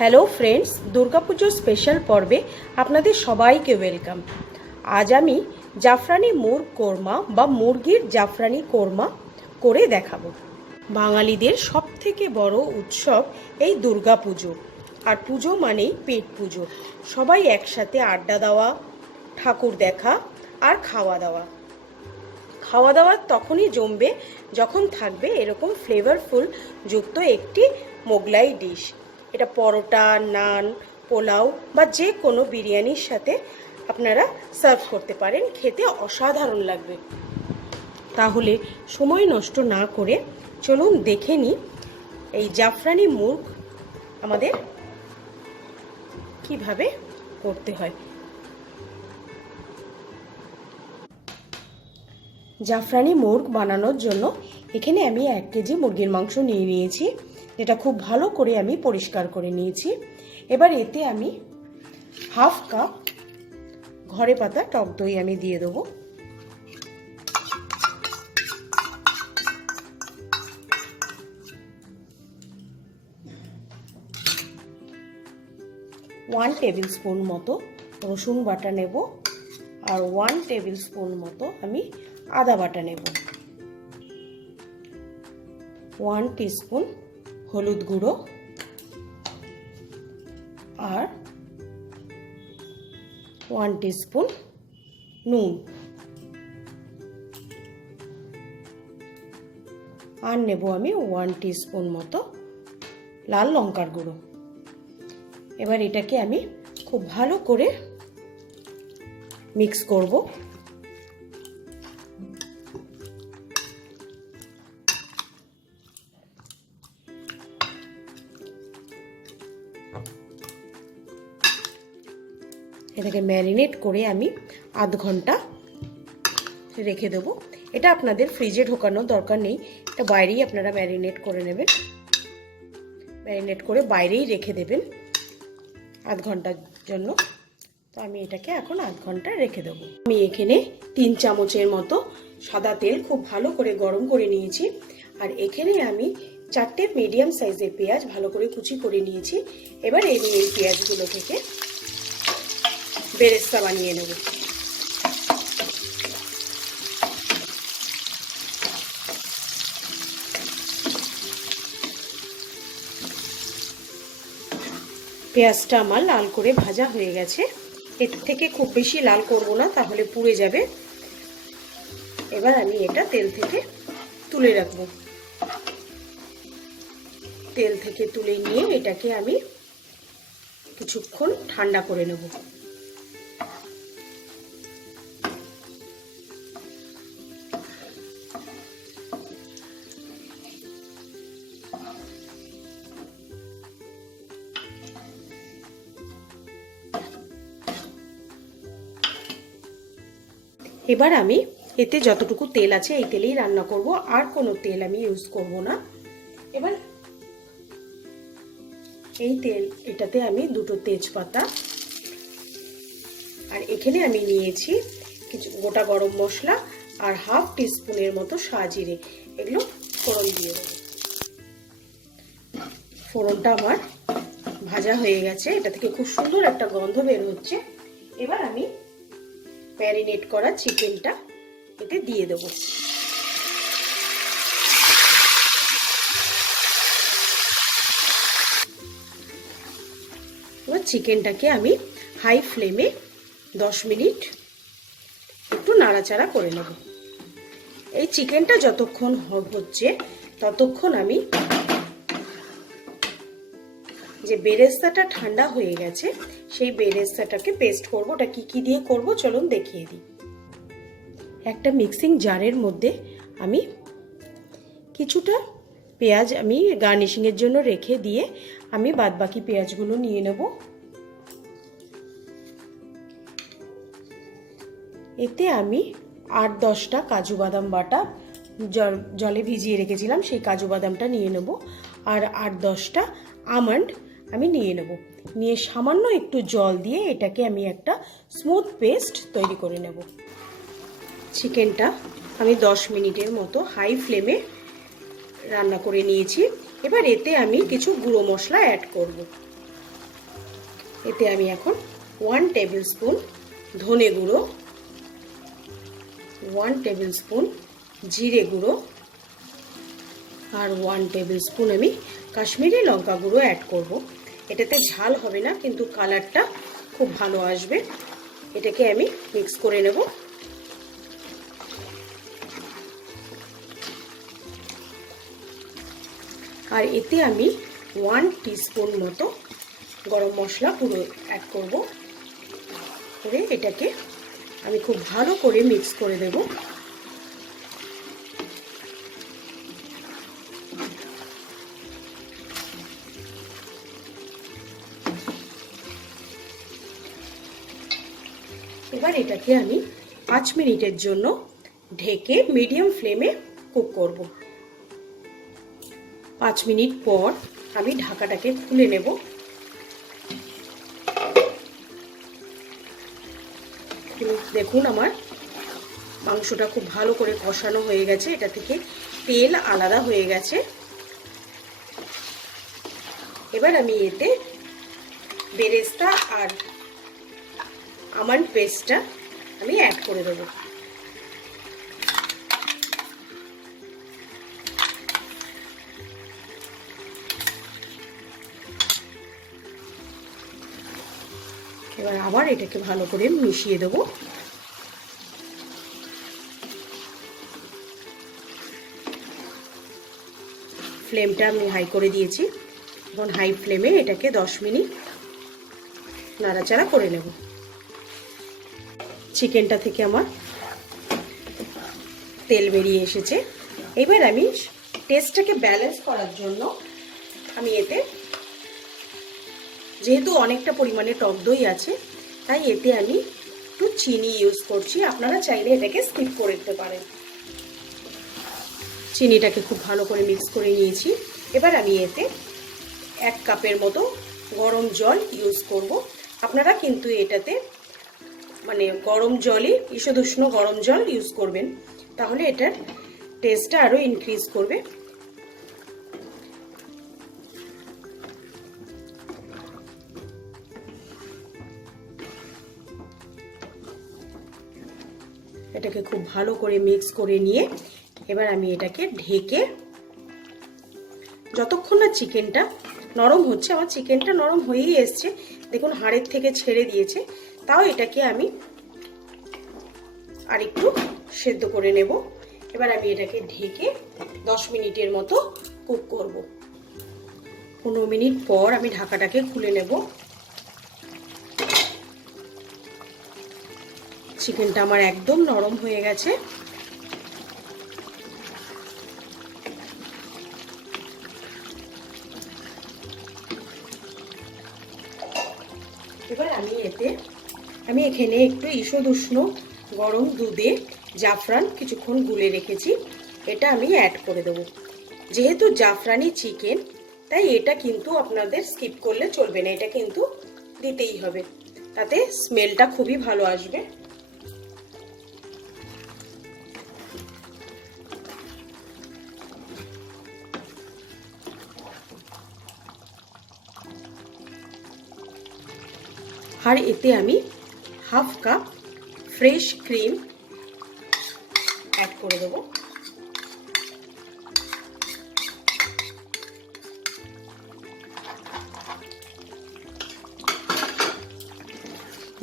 Hello friends, দুর্গাপুজোর special পর্বে আপনাদের সবাইকে ওয়েলকাম। আজ আমি জাফরানি মুরগ কোরমা বা মুরগির জাফরানি কোরমা করে দেখাবো। বাঙালিদের সবথেকে বড় উৎসব এই দুর্গাপুজো। আর পুজো মানেই পেট পুজো। সবাই একসাথে আড্ডা দেওয়া, ঠাকুর দেখা আর খাওয়া দাওয়া তখনই জমবে যখন থাকবে এরকম ফ্লেভারফুল যুক্ত একটি মোগলাই ডিশ। এটা পরোটা, নান, পোলাও বা যে কোনো বিরিয়ানির সাথে আপনারা সার্ভ করতে পারেন। খেতে অসাধারণ লাগবে। তাহলে সময় নষ্ট না করে চলুন দেখে নিই এই জাফরানি মুরগ আমাদের কিভাবে করতে হয়। জাফরানি মুরগ বানানোর জন্য এখানে আমি 1 কেজি মুরগির মাংস নিয়ে নিয়েছি, যেটা খুব ভালো করে আমি পরিষ্কার করে নিয়েছি। এবার এতে আমি হাফ কাপ ঘরে পাতা টক দই আমি দিয়ে দেবো। ওয়ান টেবিল স্পুন মতো রসুন বাটা নেব আর 1 টেবিল স্পুন মতো আমি আদা বাটা নেব। 1 টিস্পুন হলুদ গুঁড়ো আর 1 টিস্পুন নুন আর নেব আমি 1 টিস্পুন মতো লাল লঙ্কার গুঁড়ো। এবার এটাকে আমি খুব ভালো করে মিক্স করব। এটাকে ম্যারিনেট করে আমি আধ ঘন্টা রেখে দেবো। এটা আপনাদের ফ্রিজে ঢোকানোর দরকার নেই, এটা বাইরেই আপনারা ম্যারিনেট করে নেবেন। ম্যারিনেট করে বাইরেই রেখে দেবেন আধ ঘন্টার জন্য। তো আমি এটাকে এখন আধ ঘন্টা রেখে দেবো। আমি এখানে 3 চামচের মতো সাদা তেল খুব ভালো করে গরম করে নিয়েছি। আর এখানে আমি 4টে মিডিয়াম সাইজের পেঁয়াজ ভালো করে কুচি করে নিয়েছি। এবার এই পেঁয়াজগুলো থেকে বেরেস্তা বানিয়ে নেব। পেঁয়াজটা আমার লাল করে ভাজা হয়ে গেছে। এর থেকে খুব বেশি লাল করব না, তাহলে পুড়ে যাবে। এবার আমি এটা তেল থেকে তুলে রাখবো। তেল থেকে তুলে নিয়ে এটাকে আমি কিছুক্ষণ ঠান্ডা করে নেব। এবার আমি এতে যতটুকু তেল আছে এই তেলেই রান্না করব, আর কোনো তেল আমি ইউজ করব না। এবার এই তেল, এটাতে আমি 2টো তেজপাতা আর এখানে আমি নিয়েছি কিছু গোটা গরম মশলা আর হাফ টিস্পুনের মতো সাজিরে, এগুলো ফোড়ন দিয়ে দেবো। ফোড়নটা আমার ভাজা হয়ে গেছে, এটা থেকে খুব সুন্দর একটা গন্ধ বের হচ্ছে। এবার আমি ম্যারিনেট করা চিকেনটা এতে দিয়ে দেব। এবার চিকেনটাকে আমি হাই ফ্লেমে 10 মিনিট একটু নাড়াচাড়া করে নেব। এই চিকেনটা যতক্ষণ হচ্ছে ততক্ষণ আমি যে বেরেস্তাটা ঠান্ডা হয়ে গেছে সেই বেরেস্তাটাকে পেস্ট করব। ওটা কি দিয়ে করব চলুন দেখিয়ে দিই। একটা মিক্সিং জারের মধ্যে আমি কিছুটা পেঁয়াজ আমি গার্নিশিং এর জন্য রেখে দিয়ে আমি বাদবাকি পেঁয়াজগুলো নিয়ে নেব। এতে আমি 8-10টা কাজু বাদাম বাটা জলে ভিজিয়ে রেখেছিলাম, সেই কাজু বাদামটা নিয়ে নেব। আর 8-10টা আমন্ড আমি নিয়ে নেব। নিয়ে সামান্য একটু জল দিয়ে এটাকে আমি একটা স্মুথ পেস্ট তৈরি করে নেব। চিকেনটা আমি 10 মিনিটের মতো হাই ফ্লেমে রান্না করে নিয়েছি। এবার এতে আমি কিছু গুঁড়ো মশলা অ্যাড করব। এতে আমি এখন 1 টেবিল স্পুন ধনে গুঁড়ো, 1 টেবিল স্পুন জিরে গুঁড়ো আর 1 টেবিল স্পুন আমি কাশ্মীরি লঙ্কা গুঁড়ো অ্যাড করব। এটাতে ঝাল হবে না, কিন্তু কালারটা খুব ভালো আসবে। এটাকে আমি মিক্স করে নেব। আর এতে আমি 1 টিস্পুন মতো গরম মশলা গুঁড়ো অ্যাড করব। করে এটাকে আমি খুব ভালো করে মিক্স করে দেব। এবার এটাকে আমি 5 মিনিটের জন্য ঢেকে মিডিয়াম ফ্লেমে কুক করব। 5 মিনিট পর আমি ঢাকাটাকে খুলে নেব। দেখুন আমার মাংসটা খুব ভালো করে কষানো হয়ে গেছে, এটা থেকে তেল আলাদা হয়ে গেছে। এবার আমি এতে বেরেস্তা আর আমন্ড পেস্টটা আমি অ্যাড করে দেবো। এবার আবার এটাকে ভালো করে মিশিয়ে দেবো। ফ্লেমটা আমি হাই করে দিয়েছি। এখন হাই ফ্লেমে এটাকে 10 মিনিট নাড়াচাড়া করে নেব। চিকেনটা থেকে আমার তেল বেরিয়ে এসেছে। এবার আমি টেস্টটাকে ব্যালেন্স করার জন্য আমি এতে, যেহেতু অনেকটা পরিমাণে টক দই আছে, তাই এতে আমি একটু চিনি ইউজ করছি। আপনারা চাইলে এটাকে স্কিপ করে দিতে পারেন। চিনিটাকে খুব ভালো করে মিক্স করে নিয়েছি। এবার আমি এতে 1 কাপের মতো গরম জল ইউজ করব। আপনারা কিন্তু এটাতে মানে গরম জলই, ঈষদুষ্ণ গরম জল ইউজ করবেন, তাহলে এটার টেস্টটা আরও ইনক্রিজ করবে। এটাকে খুব ভালো করে মিক্স করে নিয়ে এবার আমি এটাকে ঢেকে, যতক্ষণ না চিকেনটা নরম হচ্ছে, আমার চিকেনটা নরম হয়েই এসছে, দেখুন হাড়ের থেকে ছেড়ে দিয়েছে, তাও এটাকে আমি আর একটু সেদ্ধ করে নেব। এবার আমি এটাকে ঢেকে 10 মিনিটের মতো কুক করব। 15 মিনিট পর আমি ঢাকাটাকে খুলে নেব। চিকেনটা আমার একদম নরম হয়ে গেছে। এবার আমি এখানে একটু ঈষদুষ্ণ গরম দুধে জাফরান কিছুক্ষণ গুলে রেখেছি, এটা আমি অ্যাড করে দেবো। যেহেতু জাফরানি চিকেন, তাই এটা কিন্তু আপনাদের স্কিপ করলে চলবে না, এটা কিন্তু দিতেই হবে, তাতে স্মেলটা খুবই ভালো আসবে। আর এতে আমি half cup fresh cream add করে দেবো।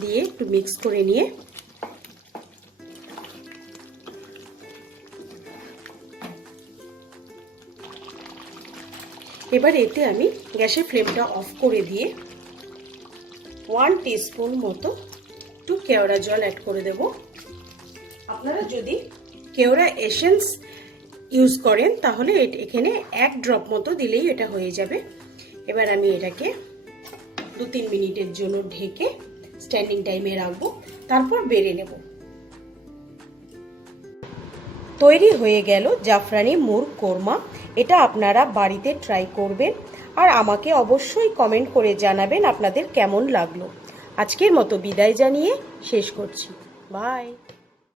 দিয়ে একটু মিক্স করে নিয়ে এবার এতে আমি গ্যাসের ফ্লেমটা অফ করে দিয়ে 1 টিস্পুন মতো একটু কেওড়া জল অ্যাড করে দেব। আপনারা যদি কেওড়া এসেন্স ইউজ করেন তাহলে এখানে 1 ড্রপ মতো দিলেই এটা হয়ে যাবে। এবার আমি এটাকে 2-3 মিনিটের জন্য ঢেকে স্ট্যান্ডিং টাইমে রাখবো, তারপর বেড়ে নেব। তৈরি হয়ে গেল জাফরানি মুরগ কোরমা। এটা আপনারা বাড়িতে ট্রাই করবেন আর আমাকে অবশ্যই কমেন্ট করে জানাবেন আপনাদের কেমন লাগলো। আজকের মতো বিদায় জানিয়ে শেষ করছি। বাই।